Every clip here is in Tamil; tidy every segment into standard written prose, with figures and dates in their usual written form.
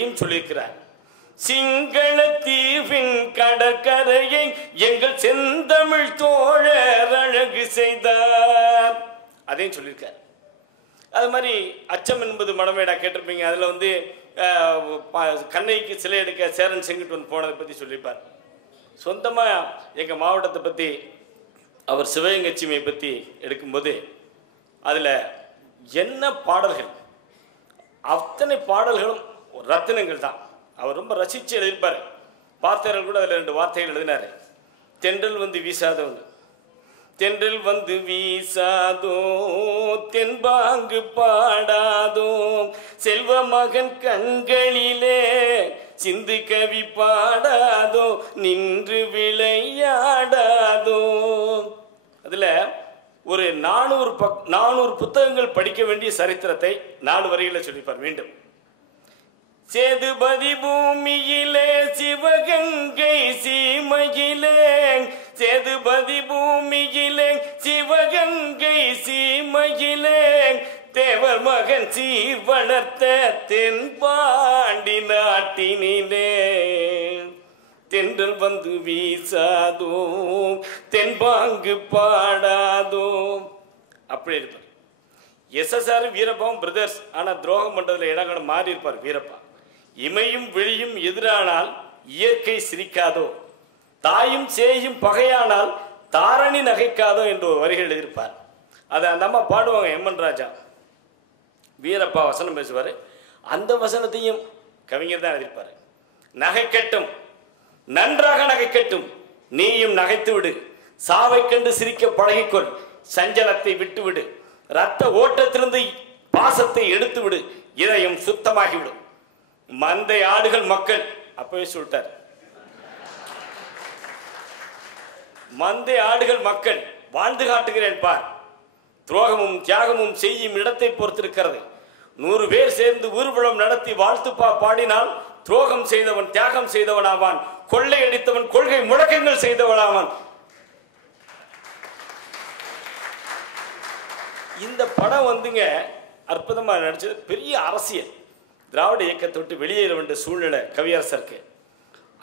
சொல்லியிருக்கிறார். சிங்கள தீவின் கடற்கரையை எங்கள் செந்தமிழ் தோழர் அழகு செய்தார். அதையும் சொல்லியிருக்கார். அது மாதிரி அச்சம் என்பது மடமேடா கேட்டிருப்பீங்க. அதில் வந்து கண்ணைக்கு சிலை எடுக்க சேரன் செங்குட்டுவன் போனதை பற்றி சொல்லியிருப்பார். சொந்தமாக எங்கள் மாவட்டத்தை பற்றி அவர் சிவகங்கை பற்றி எடுக்கும்போது அதில் என்ன பாடல்கள், அத்தனை பாடல்களும் ரத்தினங்கள் தான். அவர் ரொம்ப ரசித்து எழுதியிருப்பார். பார்த்தவர்கள் கூட அதில் 2 வார்த்தைகள் எழுதினார். தென்றல் வந்து வீசாதவங்க, தென்றல் வந்து வீசாதோ, தென்பாங்கு பாடாதோ, செல்வ மகன் கண்களிலே சிந்து கவி பாடாதோ, நின்று விளையாடாதோ. அதில் ஒரு 400 புத்தகங்கள் படிக்க வேண்டிய சரித்திரத்தை 4 வரிகளில் சொல்லிப்பார். மீண்டும் சேதுபதி பூமியிலே சிவகங்கை சீமையிலே, சேதுபதி பூமியிலே சிவகங்கை சீமையிலே, தேவர் மகன் சீர் வளர்த்த தென்பாண்டி நாட்டினிலே, தென்றல் வந்து வீசாதோ, தென்பாங்கு பாடாதோ. அப்படி இருப்பார். SSR வீரப்பாவும் பிரதர்ஸ். ஆனால் துரோகம் பண்ணுறதுல இடங்களும் மாறி இருப்பார் வீரப்பா. இமையும் விழியும் எதிரானால் இயற்கை சிரிக்காதோ, தாயும் சேயும் பகையானால் தாரணி நகைக்காதோ என்று ஒரு வரிகள் எழுதியிருப்பார். அதை அந்த அம்மா பாடுவாங்க. MN ராஜா வீரப்பா வசனம் பேசுவார். அந்த வசனத்தையும் கவிஞர் தான் எழுதியிருப்பார். நகைக்கட்டும், நன்றாக நகைக்கட்டும், நீயும் நகைத்து விடு, சாவை கண்டு சிரிக்க பழகிக்கொள், சஞ்சலத்தை விட்டுவிடு, ரத்த ஓட்டத்திலிருந்து பாசத்தை எடுத்து விடு, இதயம் சுத்தமாகிவிடும். மந்தை ஆடுகள் மக்கள் அப்பவே சொல்லிட்டார். மந்தை ஆடுகள் மக்கள் வாழ்ந்து காட்டுகிறேன் பார். துரோகமும் தியாகமும் செய்யும் இடத்தை பொறுத்திருக்கிறது. 100 பேர் சேர்ந்து ஊர்வலம் நடத்தி வாழ்த்துப்பா பாடினால் துரோகம் செய்தவன் தியாகம் செய்தவன் ஆவான், கொள்ளையடித்தவன் கொள்கை முழக்கங்கள் செய்தவன் ஆவான். இந்த படம் வந்துங்க அற்புதமாக நடிச்சது. பெரிய அரசியல். திராவிட இயக்கத்தை விட்டு வெளியேற வேண்டிய சூழ்நிலை கவியரசருக்கு.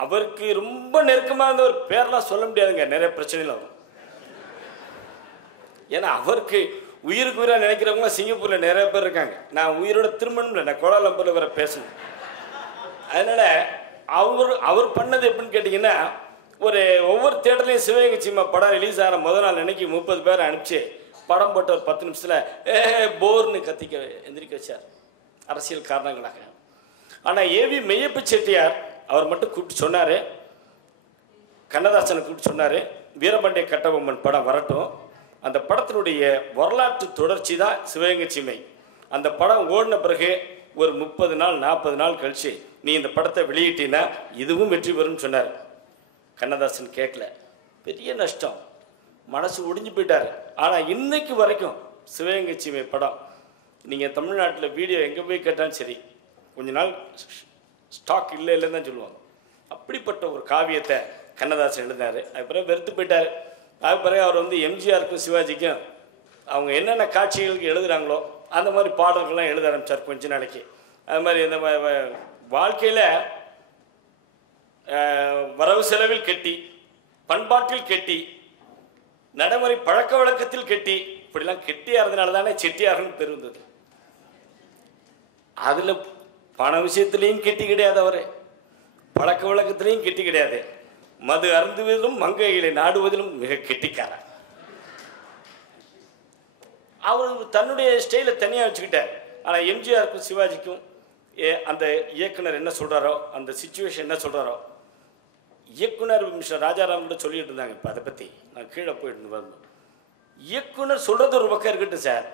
அவருக்கு ரொம்ப நெருக்கமாக இருந்த ஒரு பேரெல்லாம் சொல்ல முடியாதுங்க. நிறைய பிரச்சனைகள் வரும். ஏன்னா அவருக்கு உயிருக்கு உயிராக நினைக்கிறவங்க சிங்கப்பூரில் நிறைய பேர் இருக்காங்க. நான் உயிரோட திரும்பணும்ல, நான் கோலாலம்பூரில் வர பேசணும். அதனால் அவர் பண்ணது எப்படின்னு கேட்டிங்கன்னா, ஒவ்வொரு தேட்டர்லையும் சிவகங்கை படம் ரிலீஸ் ஆகிற முதல் நாள் அன்னைக்கு 30 பேரை அனுப்பிச்சு படம் போட்ட ஒரு 10 நிமிஷத்தில் போர்னு கத்திக்க எந்திரிக்க வச்சார், அரசியல் காரணங்களாக. ஆனால் AV மெய்யப்ப செட்டியார் அவர் மட்டும் கூப்பிட்டு சொன்னார், கண்ணதாசனை கூப்பிட்டு சொன்னார், வீரபாண்டிய கட்டபொம்மன் படம் வரட்டும், அந்த படத்தினுடைய வரலாற்று தொடர்ச்சி தான் சிவகங்கை சீமை. அந்த படம் ஓடின பிறகு ஒரு 30 நாள் 40 நாள் கழிச்சு நீ இந்த படத்தை வெளியிட்டீன்னா இதுவும் வெற்றி பெறும்னு சொன்னார். கண்ணதாசன் கேட்கல. பெரிய நஷ்டம், மனசு ஒடிஞ்சு போயிட்டார். ஆனால் இன்னைக்கு வரைக்கும் சிவகங்கை சீமை படம் நீங்கள் தமிழ்நாட்டில் வீடியோ எங்கே போய் கேட்டாலும் சரி, கொஞ்ச நாள் ஸ்டாக் இல்லைன்னு தான் சொல்லுவாங்க. அப்படிப்பட்ட ஒரு காவியத்தை கண்ணதாசன் எழுதினார். அதுக்கப்புறம் வெறுத்து போயிட்டார். அதுக்கு பிறகு அவர் வந்து MGRக்கும் சிவாஜிக்கும் அவங்க என்னென்ன காட்சிகளுக்கு எழுதுகிறாங்களோ அந்த மாதிரி பாடல்கள்லாம் எழுத ஆரம்பித்தார் கொஞ்ச நாளைக்கு. அது மாதிரி இந்த வாழ்க்கையில் வரவு செலவில் கெட்டி, பண்பாட்டில் கெட்டி, நடைமுறை பழக்க வழக்கத்தில் கெட்டி, இப்படிலாம் கெட்டியாக இருந்தனால தானே செட்டியார்னு பேர் வந்தது. அதில் பண விஷயத்துலேயும் கெட்டி கிடையாது, அவர் பழக்க வழக்கத்திலையும் கெட்டி கிடையாது, மது அருந்துவதிலும் மங்கைகளை நாடுவதிலும் மிக கெட்டிக்காரர். அவர் தன்னுடைய ஸ்டைலை தனியாக வச்சுக்கிட்டார். ஆனால் MGRக்கும் சிவாஜிக்கும் அந்த இயக்குனர் என்ன சொல்கிறாரோ, அந்த சிச்சுவேஷன் என்ன சொல்கிறாரோ, இயக்குனர் மிஸ்டர் ராஜாராம் கூட சொல்லிட்டு இருந்தாங்க. இப்போ அதை பற்றி நான் கீழே போயிட்டு வரணும். இயக்குனர் சொல்கிறது ஒரு பக்கம் இருக்கட்டும் சார்,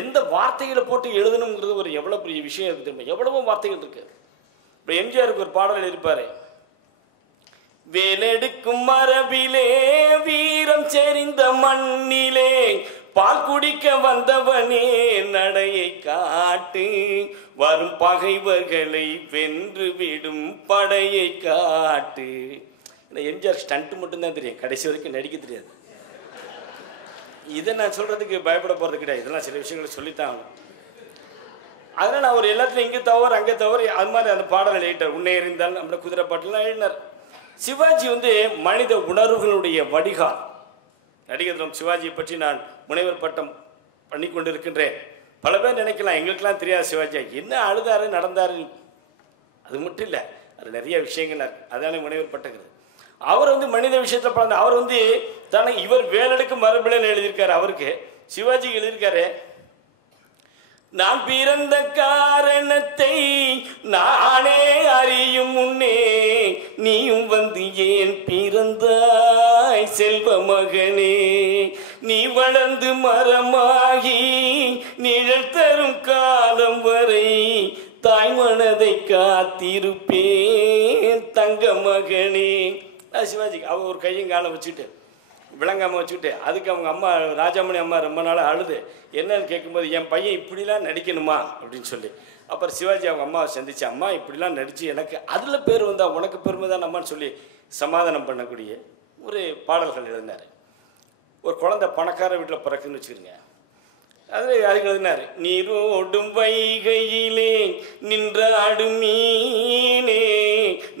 எந்த வார்த்தைகளை போட்டு எழுதணுங்கிறது ஒரு எவ்வளோ பெரிய விஷயம் இருக்குது. எவ்வளவோ வார்த்தைகள் இருக்குது. இப்போ MGRக்கு ஒரு பாடல் இருப்பார், வேலெடுக்கும் மரபிலே வீரம் செறிந்த மண்ணிலே பால் குடிக்க வந்தவனே நடையை காட்டு, வரும் பகைவர்களை வென்று விடும் படையை காட்டு. இந்த MGR ஸ்டண்ட் மட்டும்தான் தெரியும், கடைசி வரைக்கும் நடிக்க தெரியாது. இதை நான் சொல்கிறதுக்கு பயப்பட போகிறது கிடையாது. இதெல்லாம் சில விஷயங்களை சொல்லித்தான் ஆகும். அதனால் நான் ஒரு எல்லாத்துலையும் இங்கே தவறு அங்கே தவறு அது மாதிரி அந்த பாடல் எழுதிட்டார். உன்னை எறிந்தால் நம்மளோட குதிரை பாட்டெல்லாம் எழுதினார். சிவாஜி மனித உணர்வுகளுடைய வடிகால். நடிகர் தினம் சிவாஜியை பற்றி நான் முனைவர் பட்டம் பண்ணி கொண்டு இருக்கின்றேன். பல பேர் நினைக்கலாம் எங்களுக்கெல்லாம் தெரியாது சிவாஜி என்ன அழுதாரு நடந்தாரு. அது மட்டும் இல்லை, அது நிறைய விஷயங்கள் அதானே முனைவர் பட்டங்கிறது. அவர் மனித விஷயத்தில் பழந்த அவர் தனக்கு இவர் வேலெடுக்கு மரபிலன்னு எழுதியிருக்காரு. அவருக்கு சிவாஜிக்கு எழுதியிருக்காரு, நான் பிறந்த காரணத்தை நானே அறியும் முன்னே நீயும் ஏன் பிறந்தாய் செல்வ மகனே, நீ வளர்ந்து மரமாகி நிழல் தரும் காலம் வரை தாய் மனதை காத்திருப்பேன் தங்க மகனே. சிவாஜிக்கு அவர் ஒரு கையும் காலம் வச்சுட்டு விளங்காமல் வச்சுக்கிட்டு அதுக்கு அவங்க அம்மா ராஜாமணி அம்மா ரொம்ப நாளாக அழுது என்னன்னு கேட்கும்போது என் பையன் இப்படிலாம் நடிக்கணுமா அப்படின்னு சொல்லி அப்புறம் சிவாஜி அவங்க அம்மாவை சந்திச்சு, அம்மா இப்படிலாம் நடித்து எனக்கு அதில் பேர் வந்தால் உனக்கு பெருமை தான் அம்மான்னு சொல்லி சமாதானம் பண்ணக்கூடிய ஒரு பாடல்கள் எழுதினார். ஒரு குழந்தை பணக்கார வீட்டில் பிறக்குன்னு வச்சுக்கிறீங்க, அதில் அதுக்கு எழுதினார், நீரோடும் வைகையிலே நின்றாடும் மீனே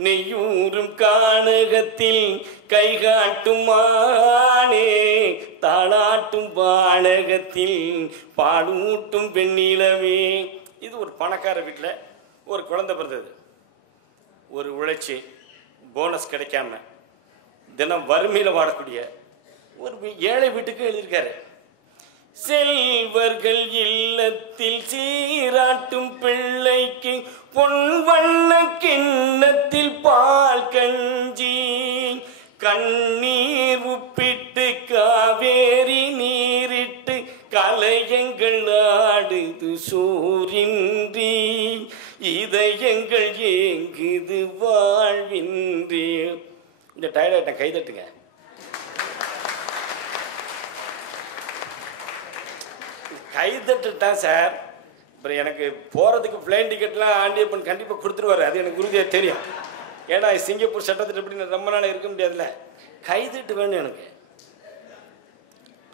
நெய்யூரும் கானகத்தில் கைகாட்டும் மானே தாளாட்டும் பானகத்தில் பாலூட்டும் பெண்ணிலவே. இது ஒரு பணக்கார வீட்டில் ஒரு குழந்தை பிறந்தது. ஒரு உழைச்சி போனஸ் கிடைக்காம தினம் வறுமையில் வாழக்கூடிய ஒரு ஏழை வீட்டுக்கு எழுதியிருக்காரு. செல்வர்கள் இல்லத்தில் சீராட்டும் பிள்ளைக்கு பொன் வண்ண கிண்ணத்தில் பால் கஞ்சி கண்ணீர் உப்பிட்டு காவேரி நீரிட்டு கலையங்கள் ஆடுது சூரின்றி இதயங்கள் ஏங்குது வாழ்வின்றி. இந்த டயர்டாயிட்ட கைதட்டுங்க. கைதட்டுட்டான் சார். அப்புறம் எனக்கு போகிறதுக்கு பிளைன் டிக்கெட்லாம் ஆண்டியப்பன் கண்டிப்பாக கொடுத்துருவார். அது எனக்கு உறுதியாக தெரியும். ஏன்னா சிங்கப்பூர் சட்டத்தில் எப்படி ரொம்ப நாள் இருக்க முடியாதுல்ல, கைதட்டு வேணும் எனக்கு.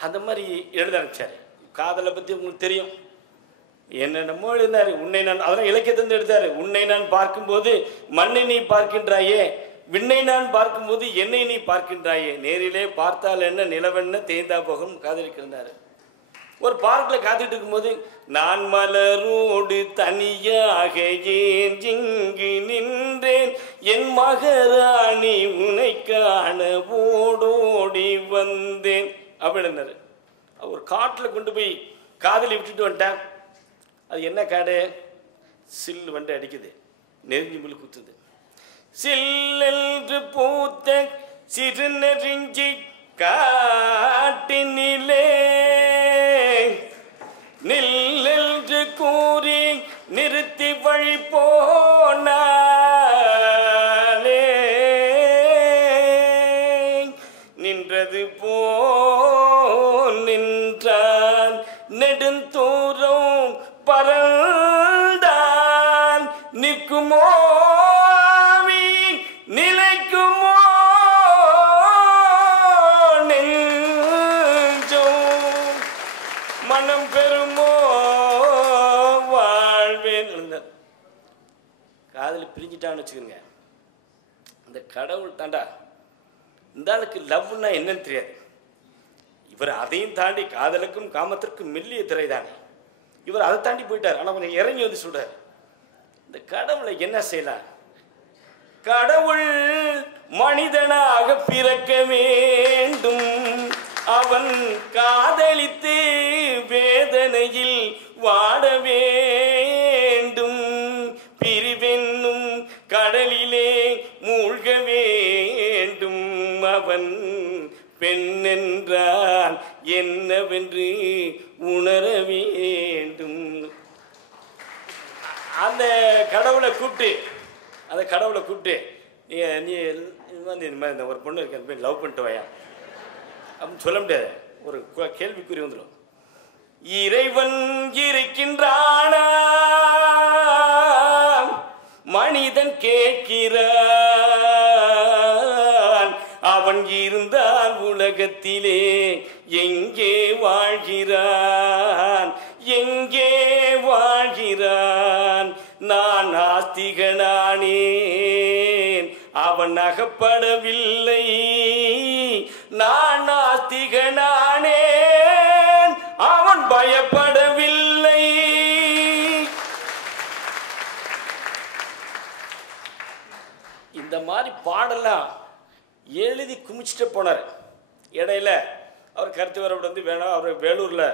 அந்த மாதிரி எழுத ஆரம்பிச்சார். காதலை பற்றி உங்களுக்கு தெரியும், என்னென்னமோ எழுதினார். உன்னை நான் அதெல்லாம் இலக்கியத்திலிருந்து எடுத்தார். உன்னை நான் பார்க்கும்போது மண்ணை நீ பார்க்கின்றாயே, விண்ணை நான் பார்க்கும்போது என்னை நீ பார்க்கின்றாயே, நேரிலே பார்த்தால் என்ன நிலவென்ன தேய்ந்தா போகும் காதலிக்கின்றார். ஒரு பார்க்கில் காத்துட்டு இருக்கும்போது நான் மலரோடு தனியாக ஏன் இங்கு நின்றேன் என் மகராணி உன்னை காண ஓடோடி வந்தேன் அப்படின்னாரு. ஒரு காட்டில் கொண்டு போய் காதலி விட்டுட்டு வந்துட்டேன். அது என்ன காடு? சில்லு வந்து அடிக்குது, நெருங்கி முள் குத்துது. சில்லென்று பூத்த சிறு நெருஞ்சி காட்டினிலே நில்லென்று கூறி நிறுத்தி வழி போனாலே நின்றது போல் நின்றான் நெடுந்தூரம் பறந்தான் நிற்குமோ நிலைக்குமோ நெஞ்சம் மனம் பெறுமோ வாழ்வேன். காதலி பிரிஞ்சிட்டான்னு வச்சுக்கோங்க. இந்த கடவுள் தாண்டா இந்த ஆளுக்கு லவ்னா என்னன்னு தெரியாது. இவர் அதையும் தாண்டி காதலுக்கும் காமத்திற்கும் மெல்லிய திரை தானே, இவர் அதை தாண்டி போயிட்டார். ஆனால் கொஞ்சம் இறங்கி வந்து சொல்றாரு, இந்த கடவுளை என்ன செய்யலாம்? கடவுள் மனிதனாக பிறக்க வேண்டும், அவன் காதலித்து வேதனையில் வாட வேண்டும், பிரிவென்னும் கடலிலே மூழ்க வேண்டும், அவன் பெண்ணென்றால் என்னவென்று உணர வேண்டும். அந்த கடவுளை கூப்பிட்டு நீ வந்து இந்த மாதிரி ஒரு பொண்ணு இருக்கு, அந்த போய் லவ் பண்ணிட்டு வாயா அப்படின்னு சொல்ல முடியாது. ஒரு கேள்விக்குறி வந்துடும். இறைவன் இருக்கின்றானா மனிதன் கேட்கிறான், அவன் இருந்தால் உலகத்திலே எங்கே வாழ்கிறான், எங்கே வாழ்கிறான்? நான் ஆஸ்திகனானேன், அவன் அகப்படவில்லை. நான் ஆஸ்திகனானேன், அவன் பயப்படவில்லை. இந்த மாதிரி பாடலாம் எழுதி குமிச்சிட்டு போனார். இடையில அவர் கருத்து வரப்பட வந்து வேணாம், அவர் வேலூரில்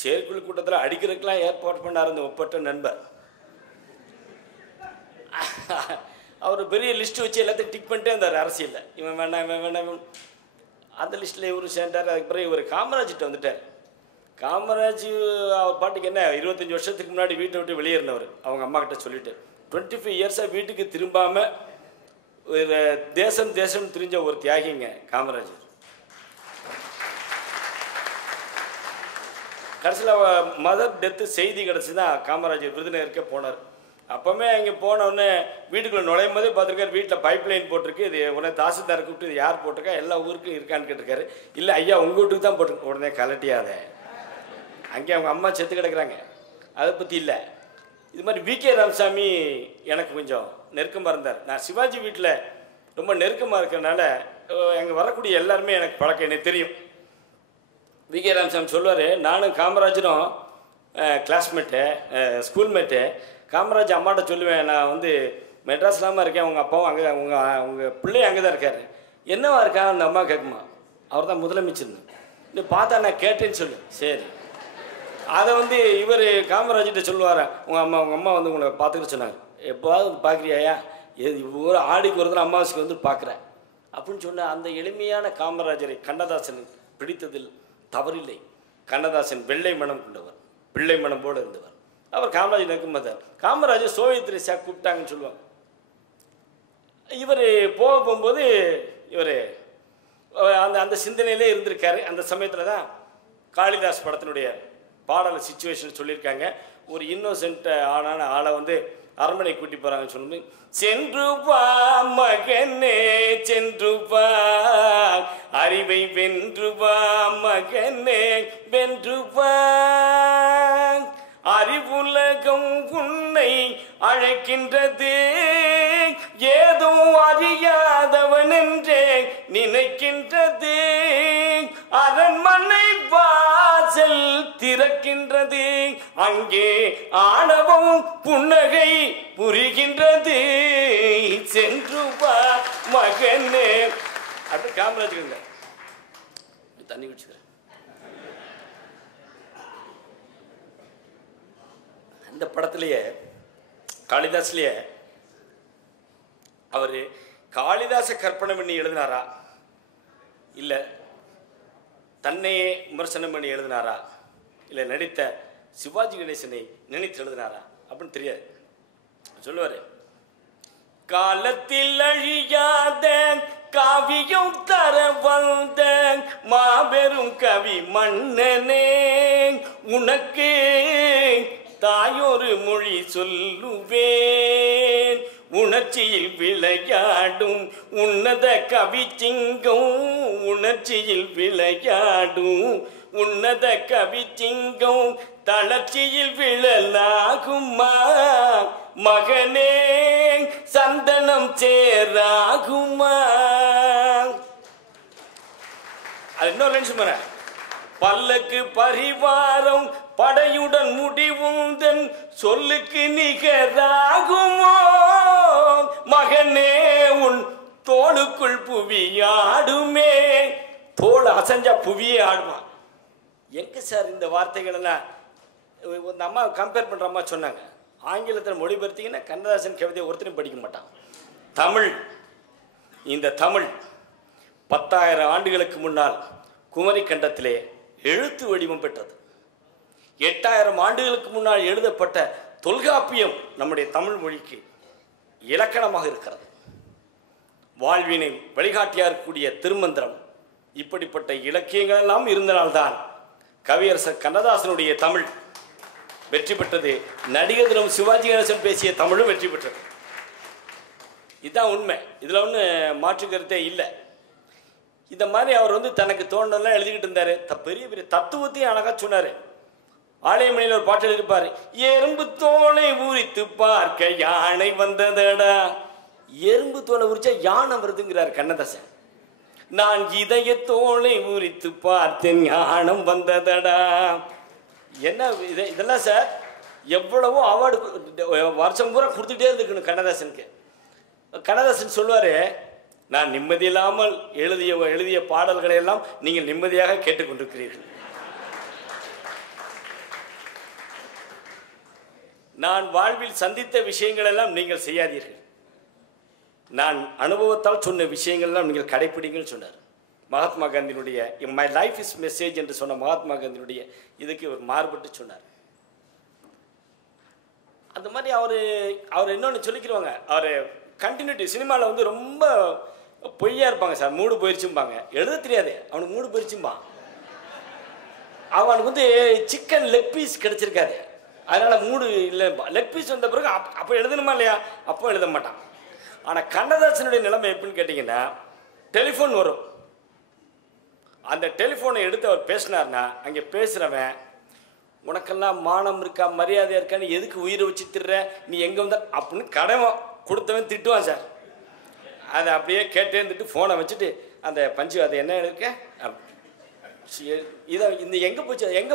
செயற்குழு கூட்டத்தில் அடிக்கிறதுக்கெல்லாம் ஏற்பாடு பண்ணார் இந்த ஒப்பற்ற நண்பர். அவர் பெரிய லிஸ்ட்டு வச்சு எல்லாத்தையும் டிக் பண்ணிட்டே இருந்தார் அரசியலில். இவன் வேணாம், இவன் வேணாம். அந்த லிஸ்ட்டில் இவரு சேர்ந்தார். அதுக்கு பிறகு இவர் காமராஜ்கிட்ட வந்துட்டார். காமராஜ் அவர் பாட்டுக்கு என்ன 25 வருஷத்துக்கு முன்னாடி வீட்டை விட்டு வெளியேறினவர். அவங்க அம்மா கிட்ட சொல்லிட்டு 25 இயர்ஸாக வீட்டுக்கு திரும்பாமல் ஒரு தேசம் தேசம் தெரிஞ்ச ஒரு தியாகிங்க காமராஜர். கடைசியில் மதர் டெத்து செய்தி கிடச்சி தான் காமராஜர் விருதுநகருக்கே போனார். அப்போவுமே அங்கே போனவுடனே வீட்டுக்குள்ளே நுழையும் போதே பார்த்துருக்காரு, வீட்டில் பைப் லைன் போட்டிருக்கு. இது உடனே தாசில்தாரை கூப்பிட்டு இது யார் போட்டிருக்கா, எல்லா ஊருக்கும் இருக்கான்னு கேட்டிருக்காரு. இல்லை ஐயா உங்கள் வீட்டுக்கு தான் போட்டிருக்கு. உடனே கலட்டியாத, அங்கே அவங்க அம்மா செத்து கிடக்குறாங்க, அதை பற்றி இல்லை. இது மாதிரி வி.கே. ராமசாமி எனக்கு கொஞ்சம் நெருக்கமாக இருந்தார். நான் சிவாஜி வீட்டில் ரொம்ப நெருக்கமாக இருக்கிறனால அங்கே வரக்கூடிய எல்லாருமே எனக்கு பழக்கம், எனக்கு தெரியும். வி.கே. ராமசாமி சொல்லுவார், நானும் காமராஜரும் கிளாஸ்மேட்டு, ஸ்கூல்மேட்டு. காமராஜ் அம்மாட்ட சொல்லுவேன், நான் வந்து மெட்ராஸ்லாமல் இருக்கேன், உங்கள் அப்பாவும் அங்கே தான், உங்கள் பிள்ளையும் அங்கே தான் இருக்கார், என்னவா இருக்கா அந்த அம்மா கேட்குமா. அவர் தான் முதலமைச்சர்னு நீ பார்த்தா நான் கேட்டேன்னு சொல்லு. சரி, அதை வந்து இவர் காமராஜ்கிட்ட சொல்லுவார், உங்கள் அம்மா வந்து உங்களை பார்த்துக்கிட்டு சொன்னாங்க, எப்போவாவது வந்து பார்க்குறியாயா, ஒரு ஆடிக்கு ஒரு தான் அமாவாசைக்கு வந்து பார்க்குறேன் அப்படின்னு சொன்ன அந்த எளிமையான காமராஜரை கண்ணதாசன் பிடித்ததில் தவறில்லை. கண்ணதாசன் வெள்ளை மனம் கொண்டவர், பிள்ளை மனம் போல இருந்தவர். அவர் காமராஜ் நெருக்கம் வந்தார். காமராஜர் சோவியத் ரஷ்யா கூப்பிட்டாங்கன்னு சொல்லுவாங்க. இவர் போகும்போது இவர் அந்த சிந்தனையிலே இருந்திருக்காரு. அந்த சமயத்தில் தான் காளிதாஸ் படத்தினுடைய பாடல சிச்சுவேஷன் சொல்லியிருக்காங்க. ஒரு இன்னோசென்ட் ஆளை வந்து அரண்மனை கூட்டி போகிறாங்கன்னு சொல்லும்போது, சென்று வா மகனே சென்று வா, அறிவை வென்று வா மகனே வென்று வா, அறிவுலகம் உன்னை அழைக்கின்றது, ஏதோ அறியாதவன் என்றே நினைக்கின்றது, அரண்மனை வாசல் திறக்கின்றது, அங்கே ஆணவம் புன்னகை புரிகின்றது, சென்று வா மகனே. அப்படி காமராஜ் தண்ணி குடிச்சுக்கிறேன். இந்த படத்திலேயே காளிதாஸ்லேயே அவர் காளிதாச கற்பனை பண்ணி எழுதினாரா, இல்லை தன்னையே விமர்சனம் பண்ணி எழுதினாரா, இல்லை நடித்த சிவாஜி கணேசனை நினைத்து எழுதினாரா அப்படின்னு தெரியாது. சொல்லுவார், காலத்தில் அழியாத காவியம் தர வந்த மாபெரும் கவி மன்னனே, உனக்கு தாயொரு மொழி சொல்லுவேன், உணர்ச்சியில் விளையாடும் உன்னத கவி சிங்கம், உணர்ச்சியில் விளையாடும் உன்னத கவி சிங்கம், தளர்ச்சியில் விழலாகுமா மகனே, சந்தனம் சேராகுமா. அது இன்னொரு நிமிஷம் போற, பல்லக்கு பரிவாரம் படையுடன் முடிவுந்தன் சொல்லுக்கு நிகராகுமோ மகனே, உன் தோளுக்குள் புவி ஆடுமே. தோல் அசைஞ்சா புவியே ஆடுமா. எங்க சார் இந்த வார்த்தைகள் எல்லாம் இந்த அம்மா கம்பேர் பண்ற அம்மா சொன்னாங்க. ஆங்கிலத்தில் மொழிபெயர்த்தீங்கன்னா கண்ணதாசன் கவிதையை ஒருத்தரும் படிக்க மாட்டான். தமிழ், இந்த தமிழ் 10,000 ஆண்டுகளுக்கு முன்னால் குமரி கண்டத்திலே எழுத்து வடிவம் பெற்றது. 8,000 ஆண்டுகளுக்கு முன்னால் எழுதப்பட்ட தொல்காப்பியம் நம்முடைய தமிழ் மொழிக்கு இலக்கணமாக இருக்கிறது. வாழ்வினை வழிகாட்டியாக இருக்கக்கூடிய திருமந்திரம், இப்படிப்பட்ட இலக்கியங்கள் எல்லாம் இருந்தனால்தான் கவியரசர் கண்ணதாசனுடைய தமிழ் வெற்றி பெற்றது. நடிகர் தினம் சிவாஜி கணேசன் பேசிய தமிழும் வெற்றி பெற்றது. இதுதான் உண்மை. இதில் ஒன்றும் மாற்று கருத்தே இல்லை. இந்த மாதிரி அவர் வந்து தனக்கு தோன்றதெல்லாம் எழுதிக்கிட்டு இருந்தார். பெரிய பெரிய தத்துவத்தையும் அழகாக சொன்னார். ஆலயமணியில் ஒரு பாட்டு எழுதியிருப்பாரு, எறும்பு தோலை உரித்து பார்க்க யானை வந்ததடா. எறும்பு தோலை உரிச்சா யானை வருதுங்கிறார் கண்ணதாசன். நான் இதய தோலை உரித்து பார்த்தேன் ஞானம் வந்ததடா. என்ன இதெல்லாம் சார் எவ்வளவோ அவார்டு வருஷம் பூரா கொடுத்துட்டே இருந்துக்கணும் கண்ணதாசனுக்கு. கண்ணதாசன் சொல்லுவார், நான் நிம்மதி இல்லாமல் எழுதிய பாடல்களை எல்லாம் நீங்கள் நிம்மதியாக கேட்டுக்கொண்டிருக்கிறீர்கள். நான் வாழ்வில் சந்தித்த விஷயங்கள் எல்லாம் நீங்கள் செய்யாதீர்கள். நான் அனுபவத்தால் சொன்ன விஷயங்கள் எல்லாம் நீங்கள் கடைப்பிடிங்கள் சொன்னார். மகாத்மா காந்தியினுடைய மை லைஃப் இஸ் மெசேஜ் என்று சொன்ன மகாத்மா காந்தியினுடைய இதுக்கு ஒரு மாறுபட்டு சொன்னார். அந்த மாதிரி அவர் இன்னொன்று சொல்லிக்கிறவங்க, அவர் கண்டினியூட்டி சினிமாவில் வந்து ரொம்ப பொய்யா இருப்பாங்க சார். மூடு போயிடுச்சும்பாங்க, எழுத தெரியாது அவனுக்கு, மூடு போயிடுச்சும்பான். அவனுக்கு வந்து சிக்கன் லெக் பீஸ் கிடைச்சிருக்காது, அதனால் மூடு இல்லை. லெக் பீஸ் வந்த பிறகு அப்போ எழுதணுமா இல்லையா, அப்போ எழுத மாட்டான். ஆனால் கண்ணதாசனுடைய நிலைமை எப்படின்னு கேட்டிங்கன்னா, டெலிஃபோன் வரும், அந்த டெலிஃபோனை எடுத்து அவர் பேசினார்னா அங்கே பேசுகிறவன், உனக்கெல்லாம் மானம் இருக்கா மரியாதையாக இருக்கான்னு எதுக்கு உயிரை வச்சு திடுற, நீ எங்கே வந்த அப்படின்னு கடமை கொடுத்தவன் திட்டுவான் சார். அதை அப்படியே கேட்டே இருந்துட்டு ஃபோனை வச்சுட்டு அந்த பஞ்சு அதை என்ன இருக்க இதை இந்த எங்கே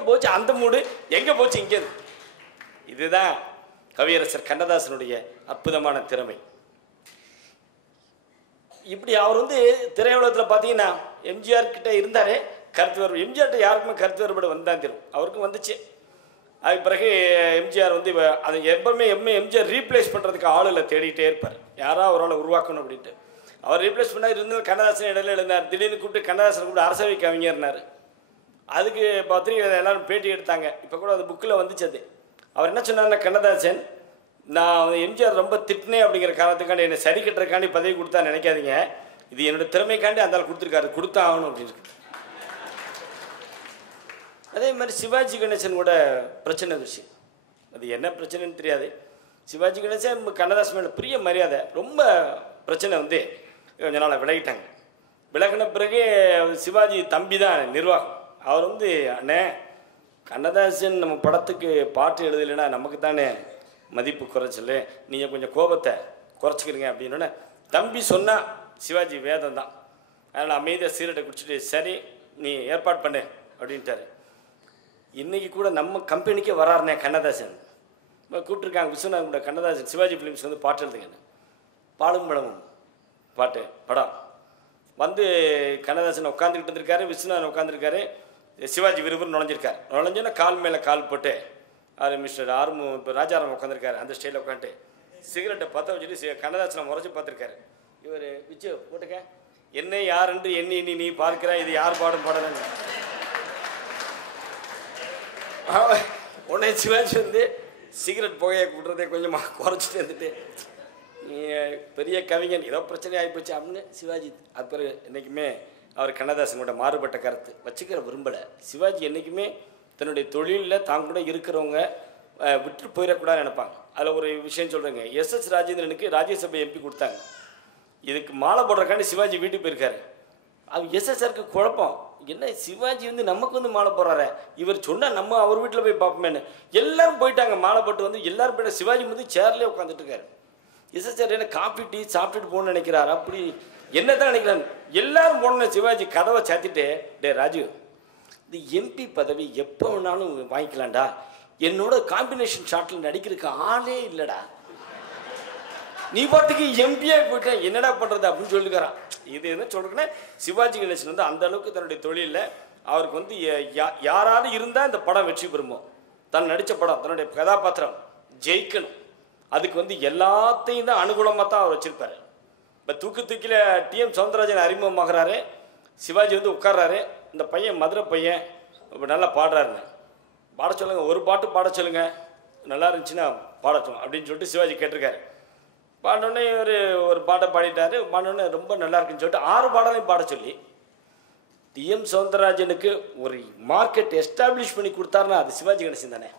போச்சு அந்த மூடு எங்கே போச்சு இங்கே. இதுதான் கவியரசர் கண்ணதாசனுடைய அற்புதமான திறமை. இப்படி அவர் வந்து திரையுலகத்தில் பார்த்தீங்கன்னா எம்ஜிஆர் கிட்ட இருந்தார் கருத்து வேறுபாடு. எம்ஜிஆர்கிட்ட யாருக்குமே கருத்து வேறுபாடு வந்தான் தெரியும், அவருக்கும் வந்துச்சு. அதுக்கு பிறகு எம்ஜிஆர் வந்து அதை எப்பவுமே எம்ஜிஆர் ரீப்ளேஸ் பண்ணுறதுக்கு ஆளுகளை தேடிகிட்டே இருப்பார், யாராவது ஒரு ஆளை உருவாக்கணும் அப்படின்ட்டு. அவர் ரீப்ளேஸ் பண்ணால் இருந்தாலும் கண்ணதாசன் இடையில எழுந்தார். திடீர்னு கூப்பிட்டு கண்ணதாசன் கூப்பிட்டு அரசவை கவிஞர்னார். அதுக்கு பத்திரிகை எல்லாரும் பேட்டி எடுத்தாங்க. இப்போ கூட அது புக்கில் வந்துச்சு. அது அவர் என்ன சொன்னார்னா, கண்ணதாசன் நான் எம்ஜிஆர் ரொம்ப திட்டினேன் அப்படிங்கிற காரணத்துக்காண்டி என்னை சரி கட்டுறதுக்காண்டி பதவி கொடுத்தா நினைக்காதீங்க, இது என்னோட திறமைக்காண்டி அந்த கொடுத்துருக்காரு, கொடுத்தா ஆகணும் அப்படின்னு. அதே மாதிரி சிவாஜி கணேசன் கூட பிரச்சனை விஷயம், அது என்ன பிரச்சனைன்னு தெரியாது. சிவாஜி கணேசன் கண்ணதாசன் மேலே பிரிய மரியாதை, ரொம்ப பிரச்சனை வந்து கொஞ்ச நாள் விலகிட்டாங்க. விலகின பிறகு சிவாஜி தம்பி தான் நிர்வாகம். அவர் வந்து, அண்ணே கண்ணதாசன் நம்ம படத்துக்கு பாட்டு எழுதலைன்னா நமக்கு தானே மதிப்பு குறைச்சல், நீங்கள் கொஞ்சம் கோபத்தை குறைச்சிக்கிறீங்க அப்படின்னோடனே தம்பி சொன்னால் சிவாஜி வேதம் தான். அதனால் அமைதியாக சீரட்டை குடிச்சிட்டு சரி நீ ஏற்பாடு பண்ணு அப்படின்ட்டாரு. இன்றைக்கி கூட நம்ம கம்பெனிக்கே வராருனே கண்ணதாசன். கூப்பிட்ருக்காங்க விஸ்வநாதன் கூட, கண்ணதாசன் சிவாஜி ஃபிலிம்ஸ் வந்து பாட்டு எழுதுங்கன்னு. பாலும் படமும் பாட்டு படம் வந்து கண்ணதாசன் உட்காந்துக்கிட்டு இருந்திருக்காரு, விஸ்வநாதன் உட்காந்துருக்காரு, சிவாஜி விறுவிறு நுழைஞ்சிருக்காரு. நுழைஞ்சோன்னா கால் மேலே கால் போட்டு அது மிஸ்டர் ஆர்மு இப்போ ராஜாராம் உட்காந்துருக்காரு, அந்த ஸ்டைலில் உட்காந்துட்டு சிகரெட்டை பற்ற வச்சுட்டு கண்ணதாசனை முறைச்சி பார்த்துருக்காரு. இவர் விச்சு போட்டுக்க, என்ன யாருன்று எண்ணி நீ பார்க்கிறா, இது யார் பாடும் பாடலன்னு. உடனே சிவாஜி வந்து சிகரெட் புகையை விட்றதே கொஞ்சமாக குறைச்சிட்டு வந்துட்டு, பெரிய கவிஞன் ஏதோ பிரச்சனை ஆகிப்போச்சு அப்படின்னு சிவாஜி. அது பிறகு என்றைக்குமே அவர் கண்ணதாசனோட மாறுபட்ட கருத்து வச்சுக்கிற விரும்பலை. சிவாஜி என்றைக்குமே தன்னுடைய தொழிலில் தான் கூட இருக்கிறவங்க விட்டு போயிடக்கூடாதுன்னு நினைப்பாங்க. அதில் ஒரு விஷயம் சொல்கிறேங்க, எஸ்எஸ் ராஜேந்திரனுக்கு ராஜ்யசபை எம்பி கொடுத்தாங்க. இதுக்கு மாலை போடுறக்காண்டி சிவாஜி வீட்டுக்கு போயிருக்காரு. அது எஸ்எஸ்ஆருக்கு குழப்பம், என்ன சிவாஜி வந்து நமக்கு வந்து மாலை போடுறாரு, இவர் சொன்னால் நம்ம அவர் வீட்டில் போய் பார்ப்போமேன்னு எல்லோரும் போயிட்டாங்க. மாலை போட்டு வந்து எல்லோரும் போய்ட்டு சிவாஜி வந்து சேர்லேயே உட்காந்துட்டு இருக்காரு. எஸ்எஸ்ஆர் என்ன காஃபி டீ சாப்பிட்டுட்டு போகணுன்னு நினைக்கிறாரு, அப்படி என்ன தான் நினைக்கிறாரு. எல்லோரும் போனோன்னு சிவாஜி கதவை சாத்திட்டு, டே ராஜு இந்த எம்பி பதவி எப்போ வேணாலும் வாங்கிக்கலாம்டா, என்னோட காம்பினேஷன் ஷாட்டில் நடிக்கிறதுக்கு ஆளே இல்லைடா, நீ பாட்டுக்கு எம்பியாக போயிட்டேன் என்னடா பண்ணுறது அப்படின்னு சொல்லிக்கிறான். இது என்ன சொல்கிறேன்னா, சிவாஜி கணேசன் வந்து அந்த அளவுக்கு தன்னுடைய தொழிலில் அவருக்கு வந்து யாராவது இருந்தால் இந்த படம் வெற்றி பெறுமோ, தான் நடித்த படம் தன்னுடைய கதாபாத்திரம் ஜெயிக்கணும், அதுக்கு வந்து எல்லாத்தையும் தான் அனுகூலமாக தான் அவர் வச்சுருப்பார். இப்போ தூக்கில் டிஎம் சௌந்தரராஜன் அறிமுகமாகறாரு, சிவாஜி வந்து உட்கார்றாரு, இந்த பையன் மதுரை பையன் இப்போ நல்லா பாடுறாருங்க, பாட சொல்லுங்கள், ஒரு பாட்டு பாட சொல்லுங்கள், நல்லா இருந்துச்சுன்னா பாட சொல்லுங்க அப்படின்னு சொல்லிட்டு சிவாஜி கேட்டிருக்காரு. பாடோடனே ஒரு பாட்டை பாடிட்டாரு. பாடோடனே ரொம்ப நல்லா இருக்குன்னு சொல்லிட்டு 6 பாடலையும் பாட சொல்லி டிஎம் சௌந்தரராஜனுக்கு ஒரு மார்க்கெட் எஸ்டாப்ளிஷ் பண்ணி கொடுத்தாருன்னா அது சிவாஜி கணேசன் தானே.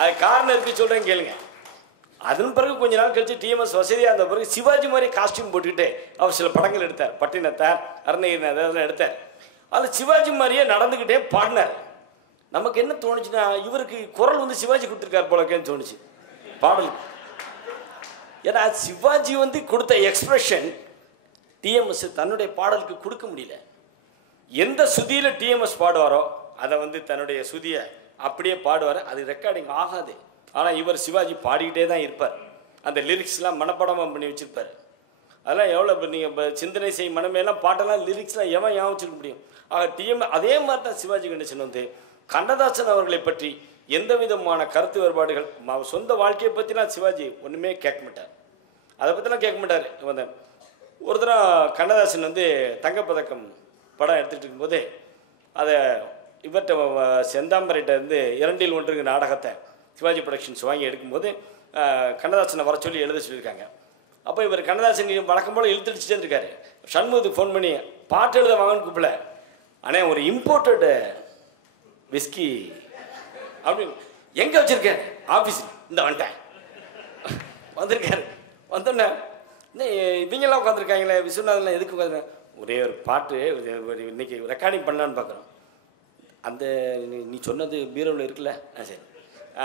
அது காரணம் இருக்கு சொல்கிறேன் கேளுங்க. அதன் பிறகு கொஞ்ச நாள் கழிச்சு டிஎம்எஸ் வசதியாக இருந்த பிறகு சிவாஜி மாதிரி காஸ்டியூம் போட்டுக்கிட்டு அவர் சில படங்கள் எடுத்தார், பட்டினத்தார், அருணகிரிநாதர் அதெல்லாம் எடுத்தார். அதில் சிவாஜி மாதிரியே நடந்துக்கிட்டே பாடினார். நமக்கு என்ன தோணுச்சுன்னா இவருக்கு குரல் வந்து சிவாஜி கொடுத்துருக்காரு போலக்கேன்னு தோணுச்சு பாடல். ஏன்னா சிவாஜி வந்து கொடுத்த எக்ஸ்பிரஷன் டிஎம்எஸ் தன்னுடைய பாடலுக்கு கொடுக்க முடியல. எந்த சுதியில் டிஎம்எஸ் பாடுவாரோ அதை வந்து தன்னுடைய சுதியை அப்படியே பாடுவார், அது ரெக்கார்டிங் ஆகாது. ஆனால் இவர் சிவாஜி பாடிக்கிட்டே தான் இருப்பார். அந்த லிரிக்ஸ்லாம் மனப்பாடமாக பண்ணி வச்சுருப்பார். அதெல்லாம் எவ்வளோ இப்போ நீங்கள் இப்போ சிந்தனை செய் மனமேலாம் பாட்டெல்லாம் லிரிக்ஸ்லாம் எவன் ஞாபகம் வச்சுக்க முடியும்? ஆக அதே மாதிரி தான் சிவாஜி கணேசன் வந்து கண்ணதாசன் அவர்களை பற்றி எந்த விதமான கருத்து வேறுபாடுகள் அவர் சொந்த வாழ்க்கையை பற்றிலாம் சிவாஜி ஒன்றுமே கேட்க மாட்டார். அதை பற்றிலாம் கேட்க மாட்டார். வந்து ஒரு தடவை கண்ணதாசன் வந்து தங்கப்பதக்கம் படம் எடுத்துகிட்டு இருக்கும்போது அதை இவர்கிட்ட செந்தாம்பரைகிட்ட இருந்து 2 1 நாடகத்தை சிவாஜி ப்ரொடக்ஷன்ஸ் வாங்கி எடுக்கும்போது கண்ணதாசனை வர சொல்லி எழுத சொல்லியிருக்காங்க. அப்போ இவர் கண்ணதாசன் வழக்கம் போல் இழுத்துடிச்சுட்டே இருக்காரு. சண்முகத்துக்கு ஃபோன் பண்ணி பாட்டு எழுத வாங்கன்னு கூப்பிடல, ஆனால் ஒரு இம்போர்ட்டடு விஸ்கி அப்படின்னு எங்கே வச்சுருக்கேன் ஆஃபீஸில் இந்த வந்துட்டேன் வந்திருக்காரு. வந்தோடனே இவங்கெல்லாம் உட்காந்துருக்காங்களே விஸ்வநாதன்லாம் எதுக்கு உட்காந்துருக்காங்க? ஒரே ஒரு பாட்டு இன்னைக்கு ரெக்கார்டிங் பண்ணலான்னு பார்க்குறோம். அந்த நீ சொன்னது பீரோவில் இருக்குல்ல, சரி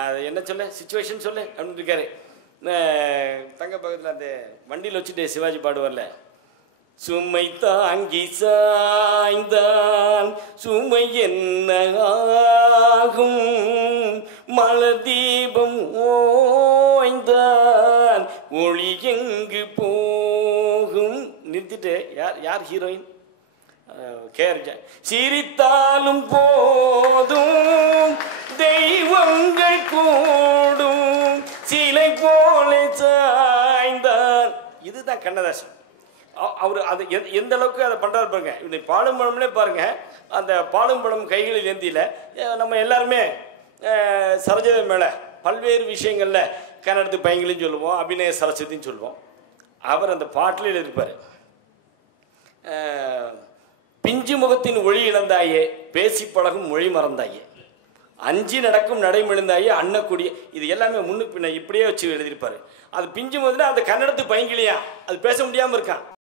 அது என்ன சொல்ல சிச்சுவேஷன் சொல்லு அப்படின்னு இருக்காரு. தங்க பக்கத்தில் அந்த வண்டியில் வச்சுட்டு சிவாஜி பாடுவார்ல, சுமை தாங்கி சாய்ந்தான் சுமை என்ன ஆகும், மலர் தீபம் ஓய்ந்தான் ஒளி எங்கு போகும். நிறுத்திட்டு யார் ஹீரோயின்? சிரித்தாலும் போதும் தெய்வங்கள் கூடும் சிலை போல சாய்ந்தான். இதுதான் கண்ணதாசன். அவர் அது எந்த அளவுக்கு அதை பண்ணுறாரு பாருங்க. இந்த பாடும் பழம்லே பாருங்க, அந்த பாடும் பழம் கைகளில் ஏந்தியில் நம்ம எல்லாருமே சரோஜாதேவி மேலே பல்வேறு விஷயங்களில் கன்னடத்து பையங்களையும் சொல்லுவோம், அபிநய சரஸ்வதின்னு சொல்லுவோம். அவர் அந்த பாட்டில் எழுதியிருப்பார், பிஞ்சு முகத்தின் ஒளி இழந்தாயே பேசி பழகும் மொழி மறந்தாயே, அஞ்சு நடக்கும் நடைமெழுந்தாயே அன்னக்கூடிய. இது எல்லாமே முன்னுக்கு பின்ன இப்படியே வச்சு எழுதியிருப்பாரு. அது பிஞ்சு முகத்துல அந்த கன்னடத்து பையங்கிலியா அது பேச முடியாமல் இருக்கான்.